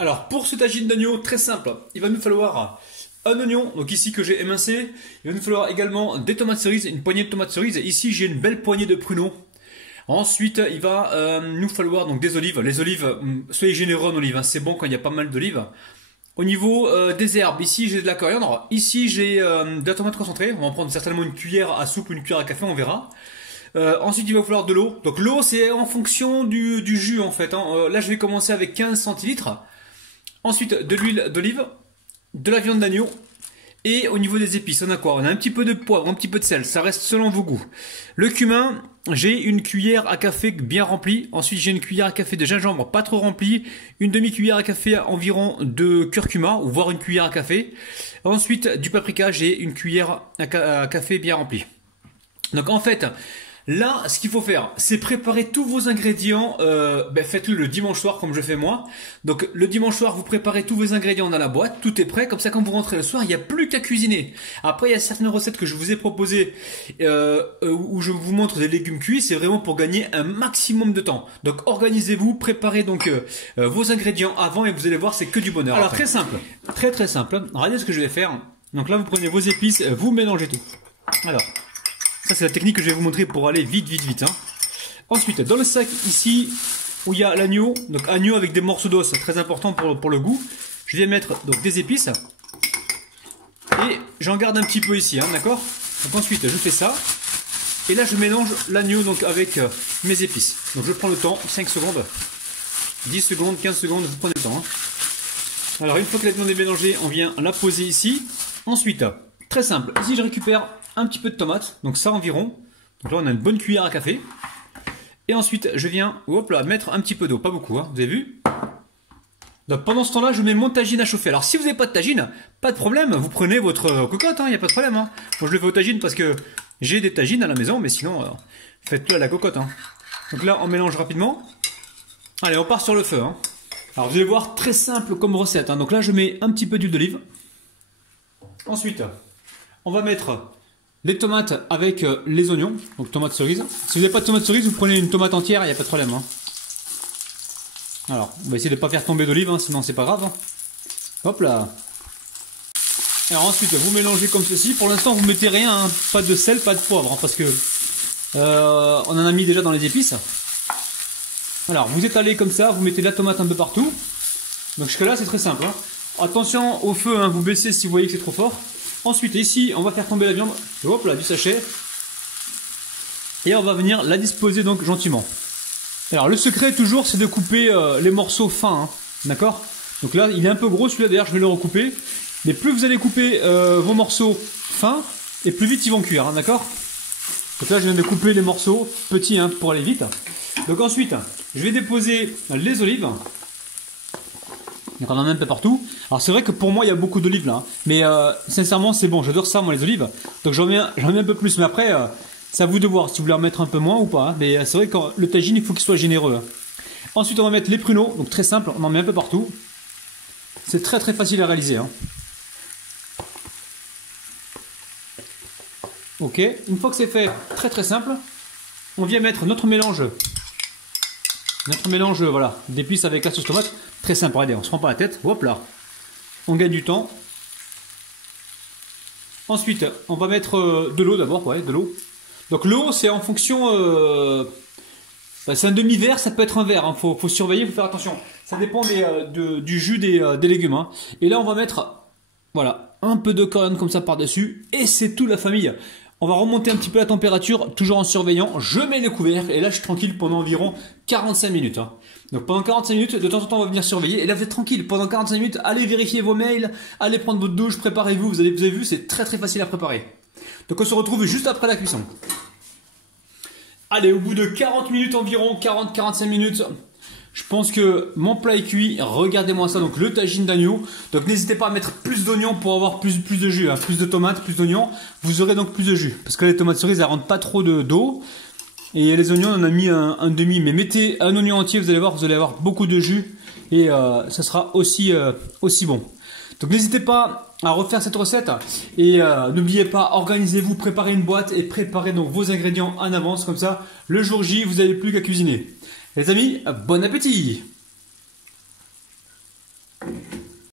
Alors pour ce tagine d'agneau, très simple, il va nous falloir un oignon, donc ici que j'ai émincé. Il va nous falloir également des tomates cerises, une poignée de tomates cerises. Ici j'ai une belle poignée de pruneaux. Ensuite il va nous falloir donc des olives. Les olives, soyez généreux en olives, hein, c'est bon quand il y a pas mal d'olives. Au niveau des herbes, ici j'ai de la coriandre, ici j'ai de la tomate concentrée. On va en prendre certainement une cuillère à soupe ou une cuillère à café, on verra. Ensuite il va falloir de l'eau. Donc l'eau c'est en fonction du jus en fait, hein. Là je vais commencer avec 15 centilitres. Ensuite de l'huile d'olive, de la viande d'agneau. Et au niveau des épices, on a quoi? On a un petit peu de poivre, un petit peu de sel, ça reste selon vos goûts. Le cumin, j'ai une cuillère à café bien remplie. Ensuite j'ai une cuillère à café de gingembre pas trop remplie. Une demi-cuillère à café environ de curcuma, ou voire une cuillère à café. Ensuite du paprika, j'ai une cuillère à café bien remplie. Donc en fait, là, ce qu'il faut faire, c'est préparer tous vos ingrédients. Faites-le le dimanche soir comme je fais moi. Donc le dimanche soir, vous préparez tous vos ingrédients dans la boîte, tout est prêt. Comme ça, quand vous rentrez le soir, il n'y a plus qu'à cuisiner. Après, il y a certaines recettes que je vous ai proposées où je vous montre des légumes cuits. C'est vraiment pour gagner un maximum de temps. Donc organisez-vous, préparez donc vos ingrédients avant et vous allez voir, c'est que du bonheur. Alors après. Très simple, très simple. Regardez ce que je vais faire. Donc là, vous prenez vos épices, vous mélangez tout. Alors. Ça c'est la technique que je vais vous montrer pour aller vite. Hein. Ensuite, dans le sac ici où il y a l'agneau, donc agneau avec des morceaux d'os, très important pour le goût, je vais mettre donc des épices et j'en garde un petit peu ici, hein, d'accord? Donc ensuite, je fais ça et là je mélange l'agneau donc avec mes épices. Donc je prends le temps, 5 secondes, 10 secondes, 15 secondes, vous prenez le temps. Hein. Alors une fois que la viande est mélangée, on vient la poser ici. Ensuite, très simple, ici je récupère un petit peu de tomate, donc ça environ. Donc là on a une bonne cuillère à café. Et ensuite je viens mettre un petit peu d'eau, pas beaucoup, hein, vous avez vu. Donc pendant ce temps-là je mets mon tagine à chauffer. Alors si vous n'avez pas de tagine, pas de problème, vous prenez votre cocotte, il n'y a pas de problème. Hein. Moi je le fais au tagine parce que j'ai des tagines à la maison, mais sinon faites-le à la cocotte. Hein. Donc là on mélange rapidement. Allez, on part sur le feu. Hein. Alors vous allez voir, très simple comme recette. Hein. Donc là je mets un petit peu d'huile d'olive. Ensuite on va mettre les tomates avec les oignons, donc tomates cerises. Si vous n'avez pas de tomates cerises, vous prenez une tomate entière, il n'y a pas de problème. Hein. Alors, on va essayer de ne pas faire tomber d'olive, hein, sinon c'est pas grave. Hein. Hop là. Alors ensuite, vous mélangez comme ceci. Pour l'instant, vous mettez rien, hein. Pas de sel, pas de poivre, hein, parce que on en a mis déjà dans les épices. Alors, vous étalez comme ça, vous mettez de la tomate un peu partout. Donc jusque là, c'est très simple. Hein. Attention au feu, hein, vous baissez si vous voyez que c'est trop fort. Ensuite, ici, on va faire tomber la viande, hop là, du sachet. Et on va venir la disposer donc gentiment. Alors, le secret, toujours, c'est de couper les morceaux fins. Hein, d'accord? Donc là, il est un peu gros, celui-là, d'ailleurs, je vais le recouper. Mais plus vous allez couper vos morceaux fins, et plus vite ils vont cuire, hein, d'accord? Donc là, je viens de couper les morceaux petits, hein, pour aller vite. Donc ensuite, je vais déposer les olives. Donc on en a un peu partout. Alors c'est vrai que pour moi il y a beaucoup d'olives là. Hein. Mais sincèrement c'est bon, j'adore ça moi les olives. Donc j'en mets un peu plus. Mais après, c'est à vous de voir si vous voulez en mettre un peu moins ou pas. Hein. Mais c'est vrai que le tagine il faut qu'il soit généreux. Hein. Ensuite on va mettre les pruneaux. Donc très simple, on en met un peu partout. C'est très facile à réaliser. Hein. Ok, une fois que c'est fait, très simple, on vient mettre notre mélange. Voilà, d'épices avec la sauce tomate. Très simple, regardez, on se prend pas la tête. Hop là. On gagne du temps. Ensuite, on va mettre de l'eau d'abord, ouais, de l'eau. Donc l'eau, c'est en fonction... c'est un demi-verre, ça peut être un verre. Hein. Faut surveiller, faut faire attention. Ça dépend du jus des légumes. Hein. Et là, on va mettre, voilà, un peu de coriandre comme ça par-dessus. Et c'est tout la famille. On va remonter un petit peu la température, toujours en surveillant. Je mets le couvercle et là je suis tranquille pendant environ 45 minutes. Hein. Donc pendant 45 minutes, de temps en temps on va venir surveiller. Et là vous êtes tranquille, pendant 45 minutes, allez vérifier vos mails, allez prendre votre douche, préparez-vous. Vous avez vu, c'est très facile à préparer. Donc on se retrouve juste après la cuisson. Allez, au bout de 40 minutes environ, 40-45 minutes, je pense que mon plat est cuit. Regardez-moi ça, donc le tagine d'agneau. Donc n'hésitez pas à mettre plus d'oignons pour avoir plus de jus, hein. Plus de tomates, plus d'oignons. Vous aurez donc plus de jus. Parce que les tomates cerises, elles rentrent pas trop d'eau. Et les oignons, on en a mis un demi. Mais mettez un oignon entier, vous allez voir beaucoup de jus. Et ça sera aussi bon. Donc n'hésitez pas à refaire cette recette. Et n'oubliez pas, organisez-vous, préparez une boîte et préparez donc vos ingrédients en avance. Comme ça, le jour J, vous n'avez plus qu'à cuisiner. Les amis, bon appétit!